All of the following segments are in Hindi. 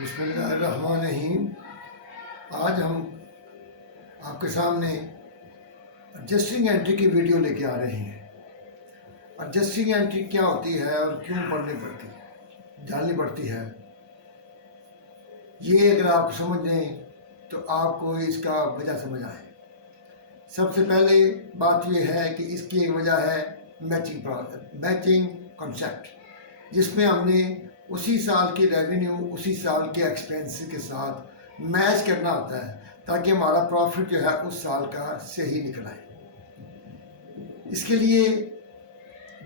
बिस्मिल्लाहिर्रहमानिर्रहीम। आज हम आपके सामने एडजस्टिंग एंट्री की वीडियो लेके आ रहे हैं। एडजस्टिंग एंट्री क्या होती है और क्यों पढ़नी पड़ती है, जाननी पड़ती है, ये अगर आप समझ लें तो आपको इसका वजह समझ आए। सबसे पहले बात यह है कि इसकी एक वजह है मैचिंग कॉन्सेप्ट, जिसमें हमने उसी साल की रेवेन्यू उसी साल के एक्सपेंस के साथ मैच करना होता है ताकि हमारा प्रॉफिट जो है उस साल का सही निकल आए। इसके लिए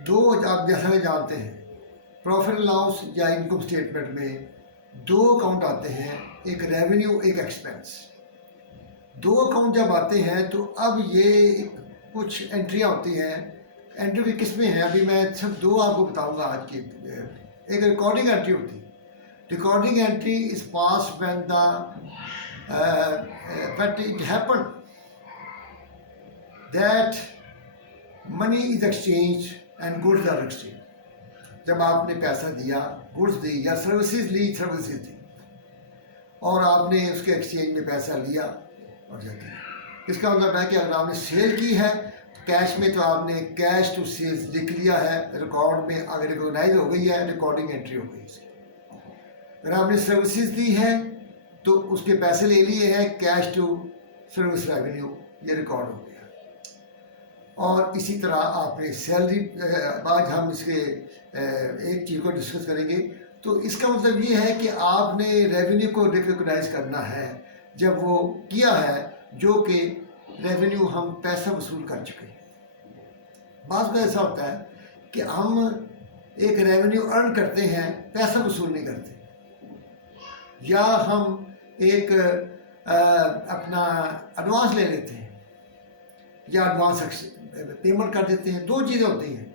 दो, आप जैसा जानते हैं, प्रॉफिट अलाउंस या इनकम स्टेटमेंट में दो अकाउंट आते हैं, एक रेवेन्यू एक एक्सपेंस। दो अकाउंट जब आते हैं तो अब ये कुछ एंट्रियाँ होती हैं। एंट्री की किस्में हैं, अभी मैं सिर्फ दो आपको बताऊंगा आज की। एक रिकॉर्डिंग एंट्री होती है। Recording entry is pass when the but it happen that money is exchange and goods are exchange. जब आपने पैसा दिया, गुड्स दी या सर्विसेज ली, सर्विसेज दी और आपने उसके एक्सचेंज में पैसा लिया और जाके, इसका मतलब है कि अगर आपने सेल की है कैश में तो आपने कैश टू सेल्स लिख लिया है, रिकॉर्ड में अगर रिकॉग्नाइज हो गई है, रिकॉर्डिंग एंट्री हो गई इसकी। अगर आपने सर्विसेज दी है तो उसके पैसे ले लिए हैं, कैश टू सर्विस रेवेन्यू, ये रिकॉर्ड हो गया। और इसी तरह आपने सैलरी, आज हम इसके एक चीज़ को डिस्कस करेंगे। तो इसका मतलब ये है कि आपने रेवेन्यू को रिकॉग्नाइज करना है जब वो किया है जो कि रेवेन्यू हम पैसा वसूल कर चुके हैं। बात में ऐसा होता है कि हम एक रेवेन्यू अर्न करते हैं, पैसा वसूल नहीं करते, या हम एक अपना एडवांस ले लेते हैं या एडवांस पेमेंट कर देते हैं। दो चीज़ें होती हैं।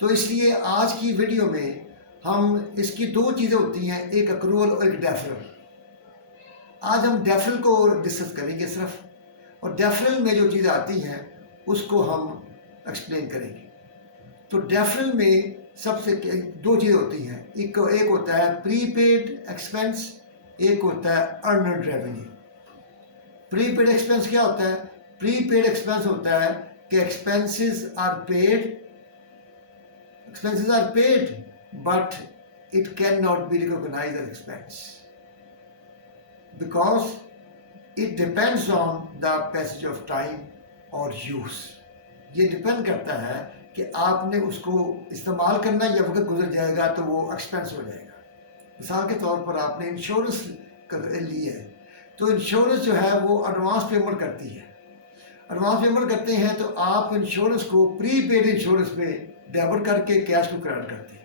तो इसलिए आज की वीडियो में हम इसकी दो चीज़ें होती हैं, एक अक्रूवल और एक डेफरल। आज हम डेफरल को डिस्कस करेंगे सिर्फ, और डेफरल में जो चीज़ें आती हैं उसको हम एक्सप्लेन करेंगे। तो डेफरल में सबसे दो चीज़ें होती हैं, एक होता है प्रीपेड एक्सपेंस, एक होता है अर्नड रेवेन्यू। प्रीपेड एक्सपेंस क्या होता है? प्रीपेड एक्सपेंस होता है कि expenses are paid but it can not be recognized as expense because it depends on the passage of time और यूज़। ये डिपेंड करता है कि आपने उसको इस्तेमाल करना, या वक्त गुजर जाएगा तो वो एक्सपेंस हो जाएगा। मिसाल के तौर पर आपने इंश्योरेंस ली है, तो इंश्योरेंस जो है वो एडवांस पेमेंट करती है। एडवांस पेमेंट करते हैं तो आप इंश्योरेंस को प्रीपेड इंश्योरेंस में डेबिट करके कैश को क्रेडिट करते हैं।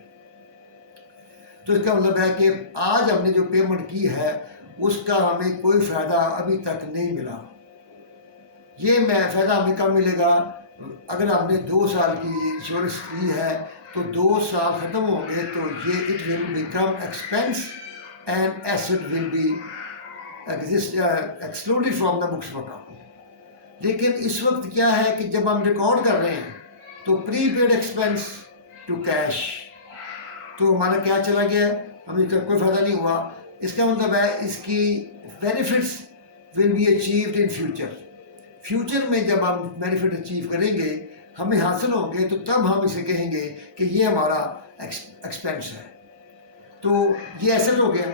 तो इसका मतलब है कि आज हमने जो पेमेंट की है उसका हमें कोई फ़ायदा अभी तक नहीं मिला। ये फ़ायदा हमें कब मिलेगा? अगर आपने 2 साल की इंश्योरेंस की है तो 2 साल ख़त्म होंगे तो ये it will become expense and asset will be excluded from the books of account. लेकिन इस वक्त क्या है कि जब हम रिकॉर्ड कर रहे हैं तो प्रीपेड एक्सपेंस टू कैश, तो हमारा क्या चला गया, हमें तो कोई फ़ायदा नहीं हुआ। इसका मतलब है इसकी benefits will be achieved in future में जब हम बेनिफिट अचीव करेंगे, हमें हासिल होंगे, तो तब हम इसे कहेंगे कि ये हमारा एक्सपेंस है। तो ये एसेट हो गया,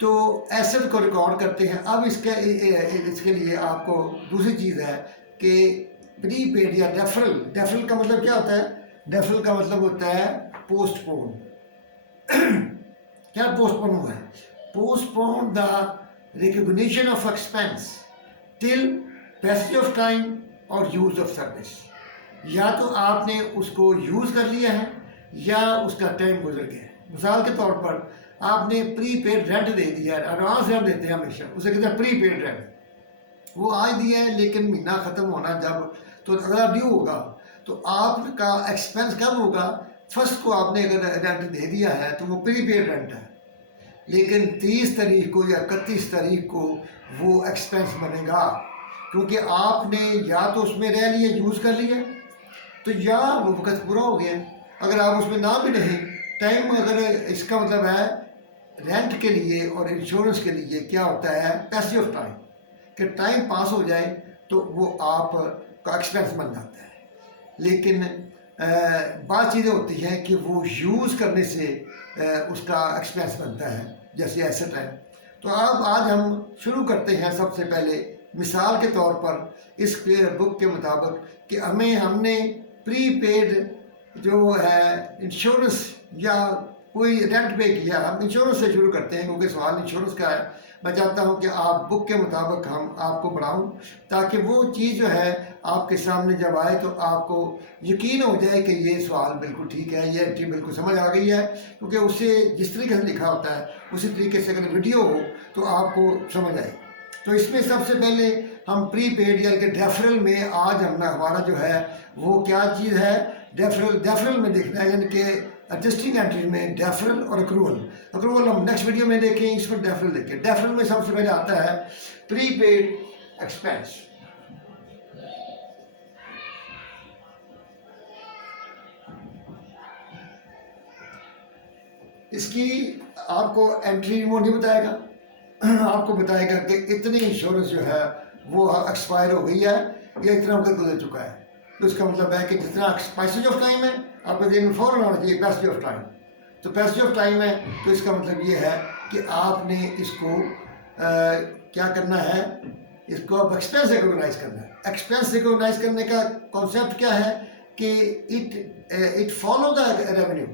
तो एसेट को रिकॉर्ड करते हैं। अब इसके लिए आपको दूसरी चीज़ है कि प्रीपेड या डेफरल। डेफरल का मतलब क्या होता है? डेफरल का मतलब होता है पोस्टपोन। क्या पोस्टपोन हुआ है? Postpone the recognition of expense till passage of time और यूज़ ऑफ सर्विस। या तो आपने उसको यूज़ कर लिया है या उसका टाइम गुजर गया है। मिसाल के तौर पर आपने प्रीपेड रेंट दे दिया है, एडवांस रेंट देते हैं हमेशा, उसे कहते हैं प्रीपेड रेंट। वो आज दिया है लेकिन महीना ख़त्म होना जब, तो अगला ड्यू होगा, तो आपका एक्सपेंस कब होगा? फर्स्ट को आपने अगर रेंट दे दिया है तो वो प्रीपेड रेंट है, लेकिन 30 तारीख को या 31 तारीख को वो एक्सपेंस बनेगा, क्योंकि आपने या तो उसमें रह लिया, यूज़ कर लिया, तो या वो वक्त पूरा हो गया। अगर आप उसमें ना भी नहीं टाइम, अगर इसका मतलब है रेंट के लिए और इंश्योरेंस के लिए क्या होता है, पैसेज ऑफ टाइम, कि टाइम पास हो जाए तो वो आप का एक्सपेंस बन जाता है। लेकिन बात चीज़ें होती हैं कि वो यूज़ करने से उसका एक्सपेंस बनता है, जैसे एसेट है। तो अब आज हम शुरू करते हैं सबसे पहले मिसाल के तौर पर इस बुक के मुताबिक कि हमने प्री पेड जो है इंश्योरेंस या कोई रेंट पे किया। हम इंश्योरेंस से शुरू करते हैं क्योंकि सवाल इंश्योरेंस का है। मैं चाहता हूं कि आप बुक के मुताबिक हम आपको पढ़ाऊं ताकि वो चीज़ जो है आपके सामने जब आए तो आपको यकीन हो जाए कि ये सवाल बिल्कुल ठीक है, ये एंट्री बिल्कुल समझ आ गई है, क्योंकि उससे जिस तरीके से लिखा होता है उसी तरीके से अगर वीडियो हो तो आपको समझ आए। तो इसमें सबसे पहले हम प्री पेड यानी कि डेफरल में आज हमारा जो है वो क्या चीज़ है, डेफरल में देखना है, यानी कि एडजस्टिंग एंट्री में डेफरल और अक्रूवल हम नेक्स्ट वीडियो में देखें, इसमें डेफरल देखें। डेफरल में सबसे पहले आता है प्री पेड एक्सपेंस। इसकी आपको एंट्री वो नहीं बताएगा, आपको बताएगा कि इतनी इंश्योरेंस जो है वो एक्सपायर हो गई है या इतना वक्त गुजर चुका है। तो इसका मतलब है कि जितना पैसेज ऑफ टाइम है आपको जेब में फ़ौरन होना चाहिए पैसेज ऑफ टाइम। तो पैसेज ऑफ टाइम है तो इसका मतलब ये है कि आपने इसको क्या करना है, इसको अब एक्सपेंस रिकॉग्नाइज करना है। एक्सपेंस रिकॉग्नाइज करने का कॉन्सेप्ट क्या है कि it follow the revenue.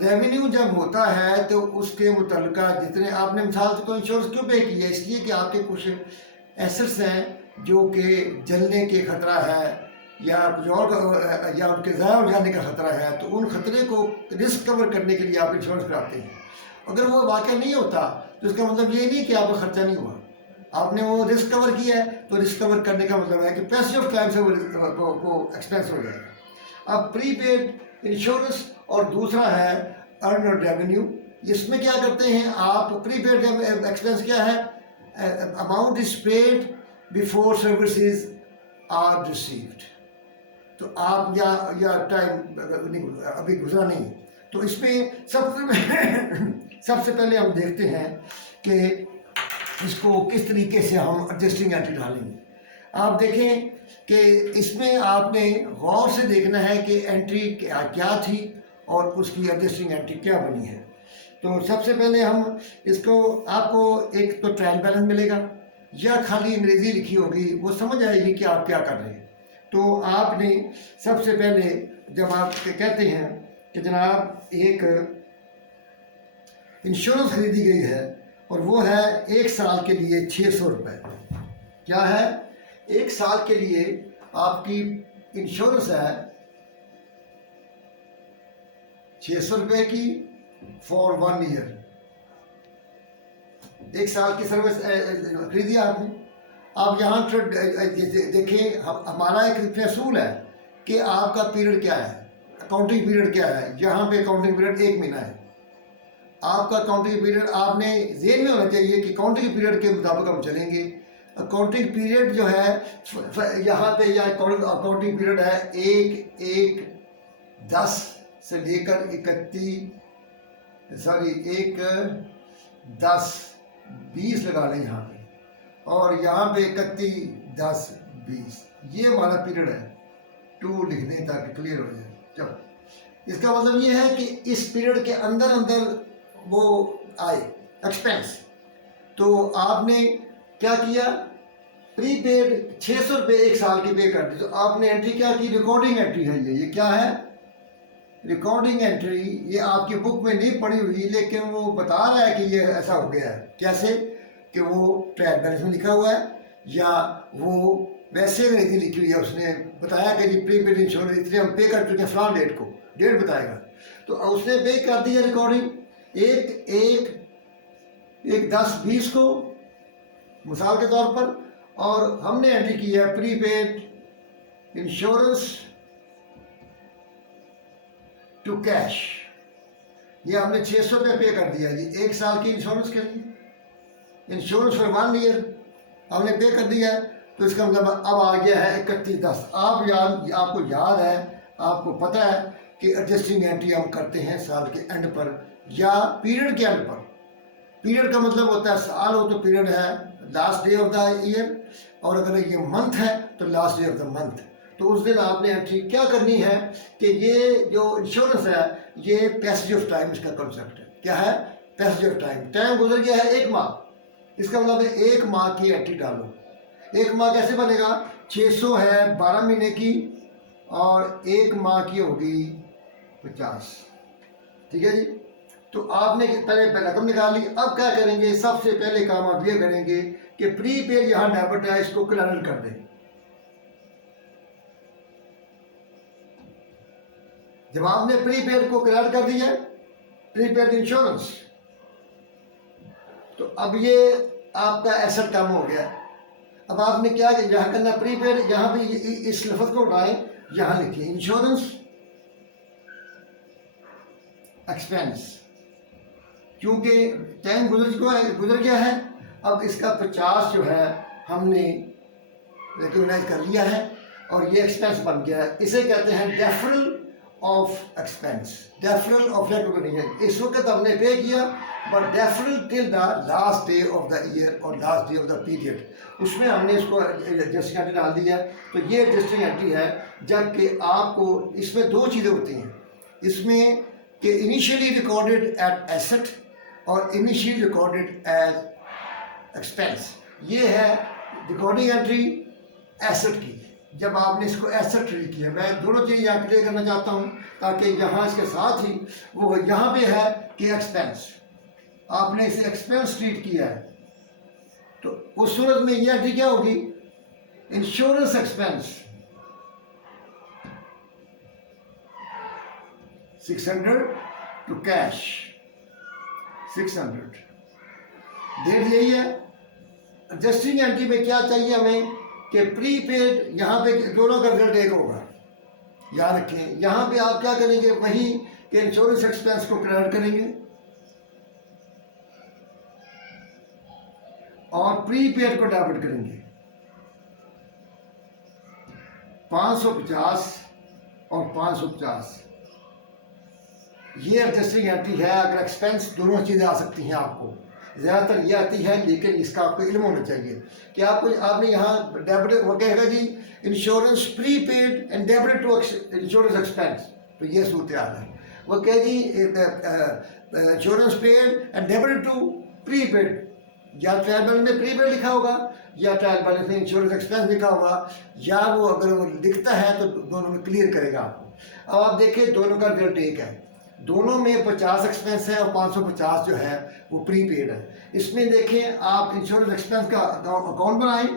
Revenue जब होता है तो उसके मुतल्लिका जितने आपने मिसाल से कोई इंश्योरेंस क्यों पे की है, इसलिए कि आपके कुछ एसेट्स हैं जो कि जलने के खतरा है या कुछ और या उनके ज़ाया हो जाने का ख़तरा है, तो उन ख़तरे को रिस्क कवर करने के लिए आप इंश्योरेंस कराते हैं। अगर वो वाक़ई नहीं होता तो इसका मतलब ये नहीं कि आपका ख़र्चा नहीं हुआ, आपने वो रिस्क कवर किया है, तो रिस्क कवर करने का मतलब है कि पैसेज ऑफ टाइम से वो एक्सपेंस हो जाएगा। अब प्री पेड इंश्योरेंस और दूसरा है अर्न रेवेन्यू। इसमें क्या करते हैं आप, प्री पेड एक्सपेंस क्या है, amount is paid before services are received. तो आप या टाइम अभी गुजरा नहीं, तो इसमें सबसे पहले हम देखते हैं कि इसको किस तरीके से हम एडजस्टिंग एंट्री डालेंगे। आप देखें कि इसमें आपने गौर से देखना है कि एंट्री क्या थी और उसकी एडजस्टिंग एंट्री क्या बनी है। तो सबसे पहले हम इसको, आपको एक तो ट्रायल बैलेंस मिलेगा या खाली अंग्रेज़ी लिखी होगी, वो समझ आएगी कि आप क्या कर रहे हैं। तो आपने सबसे पहले जब आप कहते हैं कि जनाब एक इंश्योरेंस खरीदी गई है और वो है 1 साल के लिए 600 रुपये। क्या है, 1 साल के लिए आपकी इंश्योरेंस है 600 रुपये की फॉर 1 ईयर। 1 साल की सर्विस खरीदी आपने। आप यहाँ देखें, हमारा एक असूल है कि आपका पीरियड क्या है, अकाउंटिंग पीरियड क्या है। यहाँ पे अकाउंटिंग पीरियड 1 महीना है। आपका अकाउंटिंग पीरियड आपने जेहन में होना चाहिए कि अकाउंटिंग पीरियड के मुताबिक हम चलेंगे। अकाउंटिंग पीरियड जो है यहाँ पे या अकाउंटिंग पीरियड है 1/10 से लेकर 1/10/20 लगा लें यहाँ पे, और यहाँ पे 31/10/20 ये हमारा पीरियड है। 2 लिख दें ताकि क्लियर हो जाए। चलो, इसका मतलब ये है कि इस पीरियड के अंदर अंदर वो आए एक्सपेंस। तो आपने क्या किया, प्री पेड 600 रुपये 1 साल की पे कर दी। तो आपने एंट्री क्या की, रिकॉर्डिंग एंट्री है ये क्या है, रिकॉर्डिंग एंट्री। ये आपकी बुक में नहीं पड़ी हुई, लेकिन वो बता रहा है कि ये ऐसा हो गया है। कैसे कि वो ट्रायल बैलेंस में लिखा हुआ है या वो वैसे नहीं लिखी हुई है। उसने बताया कि जी प्री पेड इंश्योरेंस इतने हम पे कर चुके हैं, फलान डेट को, डेट बताएगा। तो उसने पे कर दिया रिकॉर्डिंग 1/10/20 को मिसाल के तौर पर, और हमने एंट्री की है prepaid insurance to cash. ये हमने 600 रुपये पे कर दिया जी 1 साल की इंश्योरेंस के लिए, इंश्योरेंस फॉर 1 ईयर हमने पे कर दिया है। तो इसका मतलब अब आ गया है 31/10। आपको याद है, आपको पता है कि एडजस्टिंग एंट्री हम करते हैं साल के एंड पर या पीरियड के एंड पर। पीरियड का मतलब होता है साल हो तो पीरियड है last day of the year, और अगर ये मंथ है तो last day of the month. तो उस दिन आपने एंट्री क्या करनी है कि ये जो इंश्योरेंस है ये पैसेज ऑफ टाइम इसका कॉन्सेप्ट है। क्या है? Passage of time. टाइम गुजर गया है 1 माह, इसका मतलब है 1 माह की एंट्री डालो। 1 माह कैसे बनेगा? 600 है 12 महीने की, और 1 माह की होगी 50। ठीक है जी। तो आपने पहले रकम निकाल ली। अब क्या करेंगे? सबसे पहले काम आप ये करेंगे कि प्रीपेड यहाँ डेबिट है इसको क्रेडिट कर दें। जब आपने प्रीपेड को क्रेडिट कर दिया, प्रीपेड इंश्योरेंस, तो अब ये आपका एसेट कम हो गया। अब आपने क्या यहाँ करना? प्रीपेड, यहाँ पे इस लफ्ज को उठाएं, यहाँ लिखिए इंश्योरेंस एक्सपेंस, क्योंकि टाइम गुजर गया है। अब इसका 50 जो है हमने रिकॉग्नाइज कर लिया है और ये एक्सपेंस बन गया है। इसे कहते हैं deferral of expense, deferral of recognition. इस वक्त हमने पे किया, but deferral till the last day of the year और last day of the period, उसमें हमने इसको एडजस्टिंग एंट्री डाल दी है। तो ये एडजस्टिंग एंट्री है, जबकि आपको इसमें 2 चीज़ें होती हैं इसमें कि इनिशियली रिकॉर्डेड एट एसेट और इनिशियली रिकॉर्डेड एज एक्सपेंस। ये है रिकॉर्डिंग एंट्री एसेट की, जब आपने इसको एसेट ट्रीट किया। मैं दोनों चीज़ यहाँ क्लियर करना चाहता हूँ ताकि यहाँ इसके साथ ही वो यहाँ पे है कि एक्सपेंस, आपने इसे एक्सपेंस ट्रीट किया है, तो उस सूरत में ये एंट्री क्या होगी? Insurance expense 600 to cash 600। Date यही है। एडजस्टिंग एंट्री में क्या चाहिए हमें कि प्रीपेड, यहाँ पे दोनों का रिजल्ट एक होगा, याद रखें। यहाँ पे आप क्या करेंगे? वही कि इंश्योरेंस एक्सपेंस को क्रेडिट करेंगे और प्रीपेड को डेबिट करेंगे। 550 और 550 ये एडजस्टिंग एंट्री है। अगर एक्सपेंस दोनों चीज़ें आ सकती हैं, आपको ज़्यादातर ये आती है, लेकिन इसका आपको इल्म होना चाहिए कि आपने यहाँ डेबिट, वो कहेगा जी insurance prepaid and debit to insurance expense, तो ये सूरत है। वो कहे जी insurance paid and debit to prepaid, या ट्रायल बैलेंस में प्रीपेड लिखा होगा या ट्रायल बैलेंस में इंश्योरेंस एक्सपेंस लिखा होगा, या वो अगर वो लिखता है तो दोनों में क्लियर करेगा आपको। अब आप देखिए दोनों का रिजल्ट एक है, दोनों में 50 एक्सपेंस है और 550 जो है वो प्रीपेड है। इसमें देखें आप इंश्योरेंस एक्सपेंस का अकाउंट बनाएं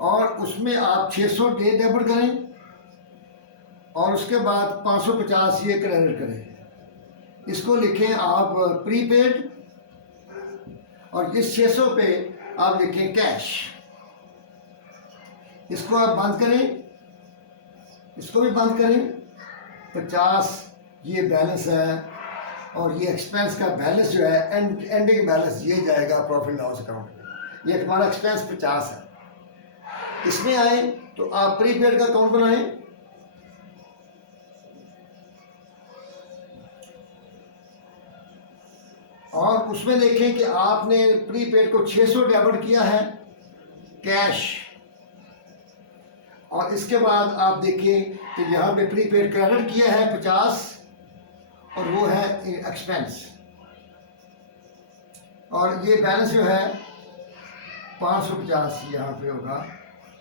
और उसमें आप 600 डे डेबिट करें और उसके बाद 550 ये क्रेडिट करें। इसको लिखें आप प्रीपेड और इस 600 पे आप लिखें कैश। इसको आप बंद करें, इसको भी बंद करें। 50 ये बैलेंस है और ये एक्सपेंस का बैलेंस जो है एंडिंग बैलेंस ये जाएगा प्रॉफिट लॉस अकाउंट में। ये हमारा एक्सपेंस 50 है। इसमें आए तो आप प्रीपेड का अकाउंट बनाएं और उसमें देखें कि आपने प्रीपेड को 600 डेबिट किया है कैश, और इसके बाद आप देखिए कि यहाँ पे प्रीपेड क्रेडिट किया है 50 और वो है एक्सपेंस, और ये बैलेंस जो है 550 यहाँ पे होगा।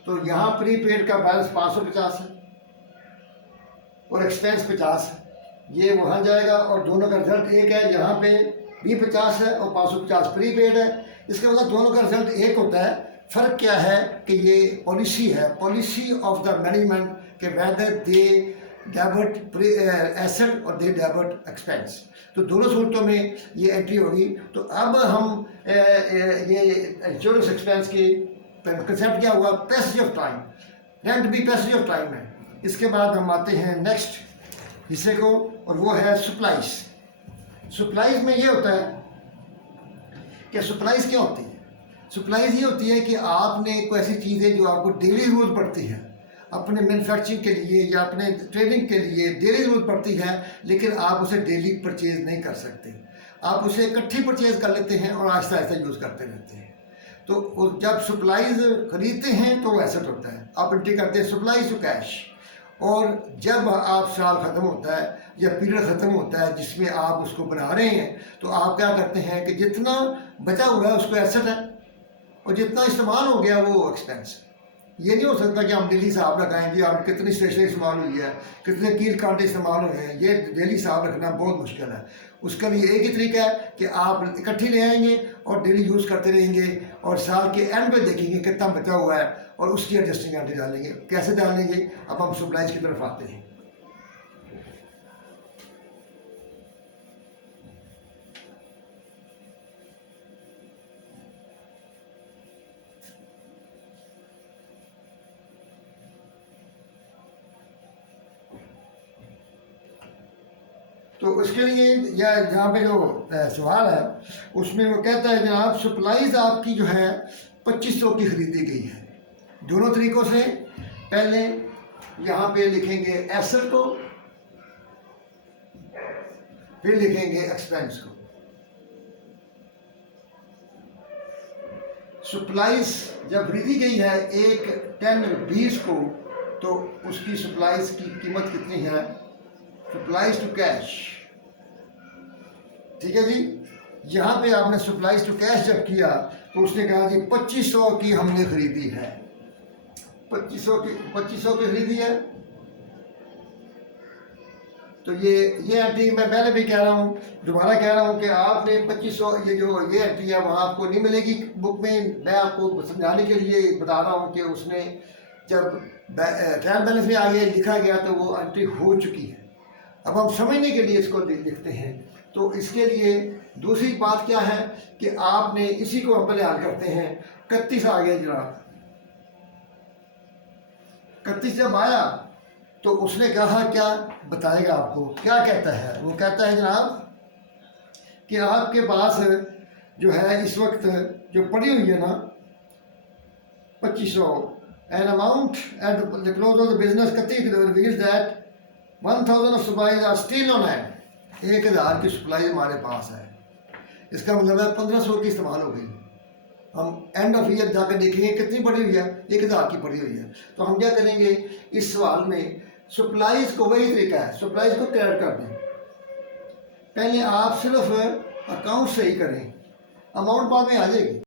तो यहाँ प्रीपेड का बैलेंस 550 है और एक्सपेंस 50 है, ये वहाँ जाएगा और दोनों का रिजल्ट एक है। यहाँ पे भी 50 है और 550 प्रीपेड है। इसका मतलब दोनों का रिजल्ट एक होता है। फ़र्क क्या है कि ये पॉलिसी है, पॉलिसी ऑफ द मैनेजमेंट के वेदर दे डेबिट एसेट और दे डेबिट एक्सपेंस। तो दोनों सूरतों में ये एंट्री होगी। तो अब हम ये इंश्योरेंस एक्सपेंस के कंसेप्ट क्या हुआ? पैसेज ऑफ टाइम, रेंट भी पैसेज ऑफ टाइम है। इसके बाद हम आते हैं नेक्स्ट हिस्से को और वो है सप्लाइज। सप्लाइज में ये होता है कि सप्लाइज क्या होती है? सप्लाइज ये होती है कि आपने कोई ऐसी चीज़ें जो आपको डेली यूज़ पड़ती है, अपने मैन्युफैक्चरिंग के लिए या अपने ट्रेडिंग के लिए डेली ज़रूरत पड़ती है, लेकिन आप उसे डेली परचेज़ नहीं कर सकते। आप उसे इकट्ठी परचेज़ कर लेते हैं और आहिस्ता आहिस्ता यूज़ करते रहते हैं। तो जब सप्लाईज खरीदते हैं तो वो एसेट होता है, आप एंट्री करते हैं सप्लाईज टू कैश। और जब आप साल ख़त्म होता है या पीरियड ख़त्म होता है जिसमें आप उसको बना रहे हैं, तो आप क्या करते हैं कि जितना बचा हुआ है उसको एसेट है और जितना इस्तेमाल हो गया वो एक्सपेंस। ये नहीं हो सकता कि हम डेली हिसाब लगाएं कि आप कितनी स्टेशनरी इस्तेमाल हुई है, कितने कील कांटे इस्तेमाल हुए हैं। ये डेली हिसाब रखना बहुत मुश्किल है। उसके लिए एक ही तरीका है कि आप इकट्ठी ले आएंगे और डेली यूज़ करते रहेंगे और साल के एंड पे देखेंगे कितना बचा हुआ है और उसकी एडजस्टिंग एंट्री डालेंगे। कैसे डालेंगे, अब हम सप्लाईज की तरफ आते हैं। तो उसके लिए या यहाँ पे जो सवाल है उसमें वो कहता है जनाब सप्लाईज आपकी जो है 2500 की खरीदी गई है। दोनों तरीक़ों से, पहले यहाँ पे लिखेंगे एसेट को, फिर लिखेंगे एक्सपेंस को। सप्लाईज जब खरीदी गई है एक 10-20 को, तो उसकी सप्लाईज की कीमत कितनी है, सप्लाईज टू कैश। ठीक है जी। यहाँ पे आपने सप्लाईज टू कैश जब किया तो उसने कहा जी 2500 की हमने खरीदी है, 2500 की खरीदी है। तो ये एंट्री मैं पहले भी कह रहा हूँ, दोबारा कह रहा हूँ कि आपने 2500 ये एंट्री है वहाँ आपको नहीं मिलेगी बुक में। मैं आपको समझाने के लिए बता रहा हूँ कि उसने जब ट्रायल बैलेंस में आगे लिखा गया तो वो एंट्री हो चुकी है। अब हम समझने के लिए इसको लिखते हैं। तो इसके लिए दूसरी बात क्या है कि आपने इसी को हम पहले हल करते हैं। 31 आ गया जनाब, 31 जब आया तो उसने कहा क्या बताएगा आपको, क्या कहता है। वो कहता है जनाब कि आपके पास जो है इस वक्त जो पड़ी हुई है ना 2500, an amount at the close of the business 31 reveals that 1000 of supplies are still on hand. 1000 की सप्लाई हमारे पास है। इसका मतलब है 1500 की इस्तेमाल हो गई। हम एंड ऑफ ईयर जाकर देखेंगे कितनी पड़ी हुई है, 1000 की पड़ी हुई है। तो हम क्या करेंगे इस सवाल में, सप्लाईज को वही तरीका है, सप्लाईज को क्लियर कर दें। पहले आप सिर्फ अकाउंट सही करें, अमाउंट बाद में आ जाएगी।